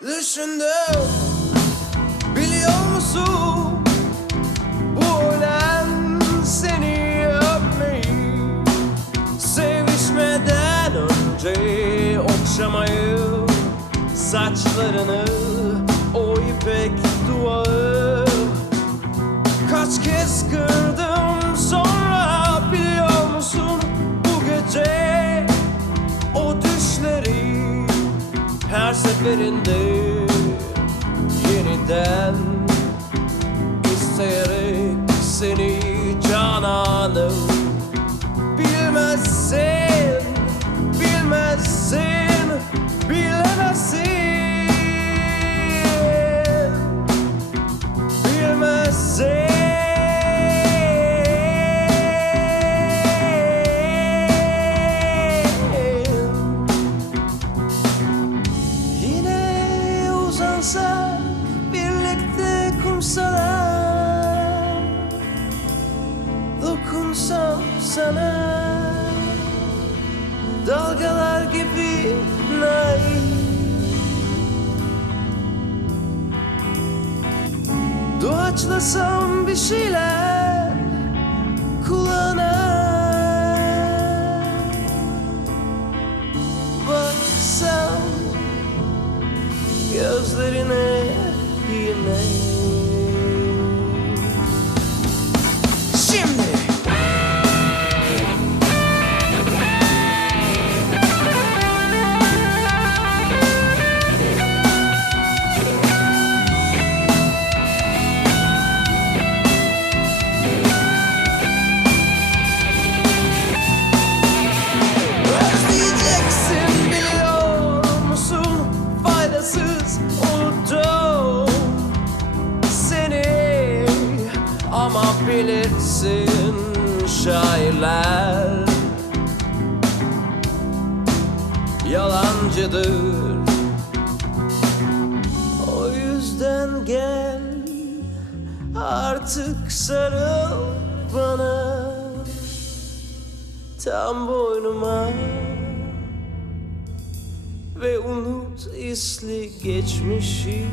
Düşündüm. Biliyor musun? Bu ölen seni öpmeyi Sevişmeden önce okşamayı Saçlarını o ipek duağı Kaç kez kırdım her seferinde yeniden isteyerek seni cananım bilmezsin sana. Dalgalar gibi naif. Doğaçlasam bir şeyler kulağına. Baksam gözlerine yine bilirsin şairler yalancıdır. O yüzden gel artık sarıl bana. Tam boynuma ve unut isli geçmişi